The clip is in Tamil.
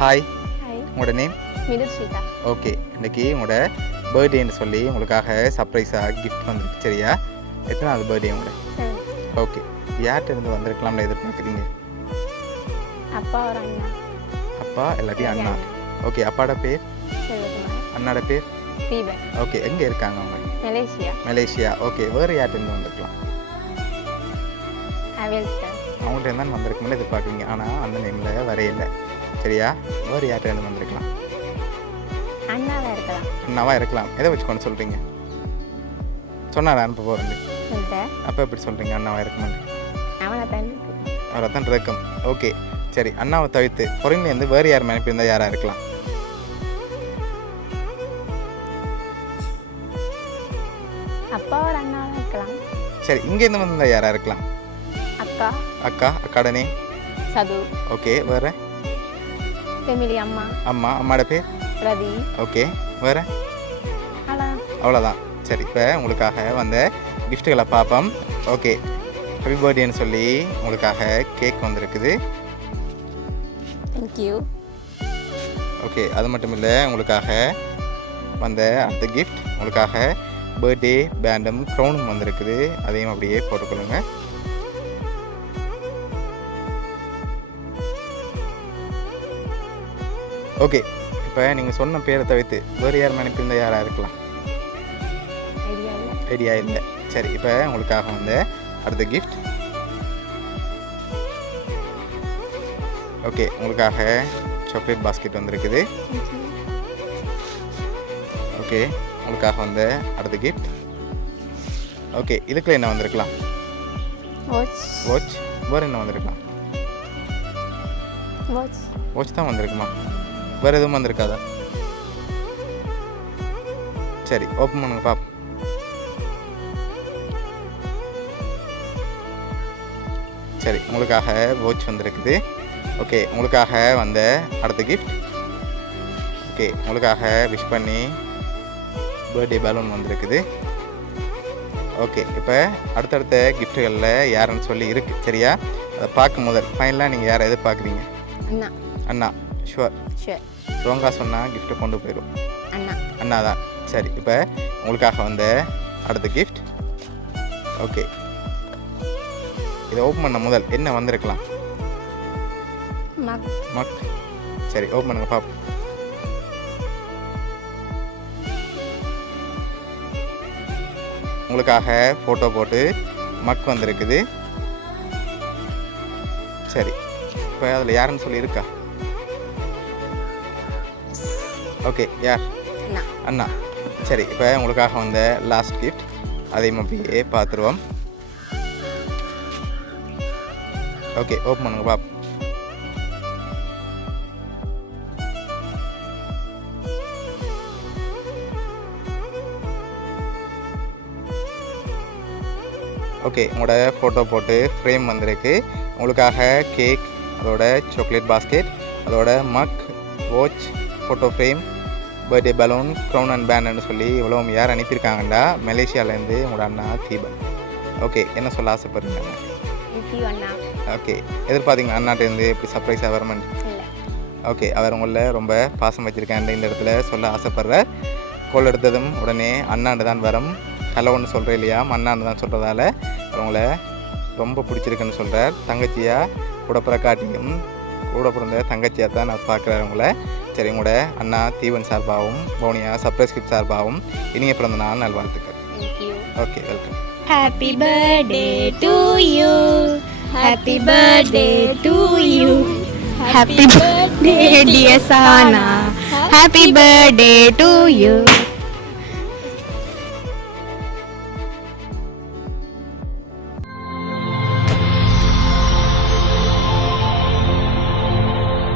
ஹாய், ஹாய், உங்களோட நேம்? மிதுஸ்ரீகா. ஓகே, இன்னைக்கு உங்களோட பர்த்டேன்னு சொல்லி உங்களுக்காக சர்ப்ரைஸாக கிஃப்ட் வந்துருக்கு. சரியா? எத்தனாவது பர்த்டே உங்களோட? சரி, ஓகே, யார்கிட்ட இருந்து வந்திருக்கலாம்னு எதிர்பார்க்குறீங்க? அப்பா ஒரு அண்ணா அப்பா இல்லாட்டி அண்ணா. ஓகே, அப்பாவோட பேர்? செல்வகுமார். அண்ணாட பேர்? தீபன். ஓகே, எங்கே இருக்காங்க அவங்க? மலேசியா. மலேசியா. ஓகே, வேறு யார்கிட்ட இருந்து வந்திருக்கலாம்? அவேல்ஸ்டன். அவங்கள்ட்ட இருந்தாலும் வந்திருக்கும்போது எதிர்பார்க்குறீங்க, ஆனால் அந்த நேமில் வரையில்லை. சரியா? வேறு யார்கிட்ட இருந்து வந்திருக்கலாம்? அண்ணாவாக இருக்கலாம். அண்ணாவா இருக்கலாம். எதை வச்சு கொண்டு சொல்கிறீங்க? சொன்னார் அனுப்ப போகிறேன். சொல்லிட்டேன். அப்போ எப்படி சொல்கிறீங்க அண்ணாவா இருக்குமான்னு? அவனை தான் அவரை தான் இருக்கும். ஓகே, சரி. அண்ணாவை தவிர்த்து பொறியிலேருந்து வேறு யார் அனுப்பியிருந்தால் யாராக இருக்கலாம்? அப்பா ஒரு அண்ணாவாக இருக்கலாம். சரி, இங்கேருந்து வந்திருந்தால் யாராக இருக்கலாம்? அக்கா அக்கா. அக்காட நேம்? சது. ஓகே, வேறு? ஃபெமிலி. அம்மா. அம்மாவோட பேர்? ரதி. ஓகே, வேறு? அலா. அவ்வளோதான். சரி, இப்போ உங்களுக்காக வந்த கிஃப்ட்டுகளை பார்ப்போம். ஓகே, ஹாப்பி பர்த்டேன்னு சொல்லி உங்களுக்காக கேக் வந்திருக்குது. தேங்க்யூ. ஓகே, அது மட்டும் இல்லை, உங்களுக்காக வந்த அடுத்த கிஃப்ட் உங்களுக்காக பர்த்டே பேண்டும் க்ரௌனும் வந்திருக்குது. அதையும் அப்படியே போட்டுக்கொள்ளுங்க. ஓகே, இப்போ நீங்கள் சொன்ன பேரை தவிர்த்து வேறு யார் அனுப்பியிருந்தால் யாராக இருக்கலாம்? ஐடியா இல்லை. ஐடியா இல்லை. சரி, இப்போ உங்களுக்காக வந்த அடுத்த கிஃப்ட். ஓகே, உங்களுக்காக சாக்லேட் பாஸ்கெட் வந்திருக்குது. ஓகே, உங்களுக்காக வந்த அடுத்த கிஃப்ட். ஓகே, இதுக்குள்ள என்ன வந்திருக்கலாம்? வாட்ச். வேறு என்ன வந்திருக்கலாம்? வாட்ச் தான் வந்திருக்குமா? வேறு எதுவும் வந்திருக்காதா? சரி, ஓப்பன் பண்ணுங்க பாப்போம். சரி, உங்களுக்காக வாட்ச் வந்திருக்குது. ஓகே, உங்களுக்காக வந்த அடுத்த கிஃப்ட். ஓகே, உங்களுக்காக விஷ் பண்ணி பர்த்டே பலூன் வந்திருக்குது. ஓகே, இப்போ அடுத்தடுத்த கிஃப்ட்டுகளில் யாருன்னு சொல்லி இருக்குது. சரியா? அதை பார்க்கும் முதல் ஃபைனலாக நீங்கள் யாரை எதிர்பார்க்குறீங்க? அண்ணா. அண்ணா. ஷுவர்? ஷுவர். ரோங்கா சொன்னால் கிஃப்ட்டை கொண்டு போயிடும். அண்ணா. அண்ணா தான். சரி, இப்போ உங்களுக்காக வந்த அடுத்த கிஃப்ட். ஓகே, இதை ஓப்பன் பண்ண முதல் என்ன வந்திருக்கலாம்? மக். சரி, ஓப்பன் பண்ணுங்க பாப்போம். உங்களுக்காக ஃபோட்டோ போட்டு மக் வந்திருக்குது. சரி, இப்போ அதில் யாருன்னு சொல்லி இருக்கா? ஓகே, யார்? அண்ணா. சரி, இப்போ உங்களுக்காக வந்த லாஸ்ட் கிஃப்ட் அதையும் அப்படியே பார்த்துருவோம். ஓகே, ஓப்பன் பண்ணுங்க பாப்போம். ஓகே, உங்களோட ஃபோட்டோ போட்டு ஃப்ரேம் வந்திருக்கு. உங்களுக்காக கேக், அதோட சாக்லேட் பாஸ்கெட், அதோட mug, watch, photo frame, birthday balloon, crown and பேண்டுன்னு சொல்லி இவ்வளோ யார் அனுப்பியிருக்காங்கண்டா? மலேசியாவிலேருந்து உங்களோட அண்ணா தீபன். ஓகே, என்ன சொல்ல ஆசைப்படுறீங்க? அண்ணா. ஓகே, எதிர்பார்த்தீங்களா அண்ணாட்டேருந்து எப்படி சர்ப்ரைஸாக வரமெண்ட்? ஓகே, அவர் உங்களில் ரொம்ப பாசம் வச்சுருக்கேன் இந்த இடத்துல சொல்ல ஆசைப்படுறார். கோல் எடுத்ததும் உடனே அண்ணாண்டு தான் வரும். ஹலோன்னு சொல்கிறேன் இல்லையா, அண்ணாண்டு தான் சொல்கிறதால அவங்கள ரொம்ப பிடிச்சிருக்குன்னு சொல்கிறார். தங்கச்சியாக கூட பிறக்காட்டியும் கூட பிறந்த தங்கச்சியாக தான் நான் பார்க்குறேன் உங்களை. சரி, உங்களோட அண்ணா தீவன் சார்பாகவும் பவுனியா சர்ப்ரைஸ் கிஃப்ட் சார்பாகவும் இனிய பிறந்த நாள் நல்வாழ்த்துக்கள். Okay, welcome. Happy birthday to you. Happy birthday to you. Happy birthday dear Sana. Happy birthday to you.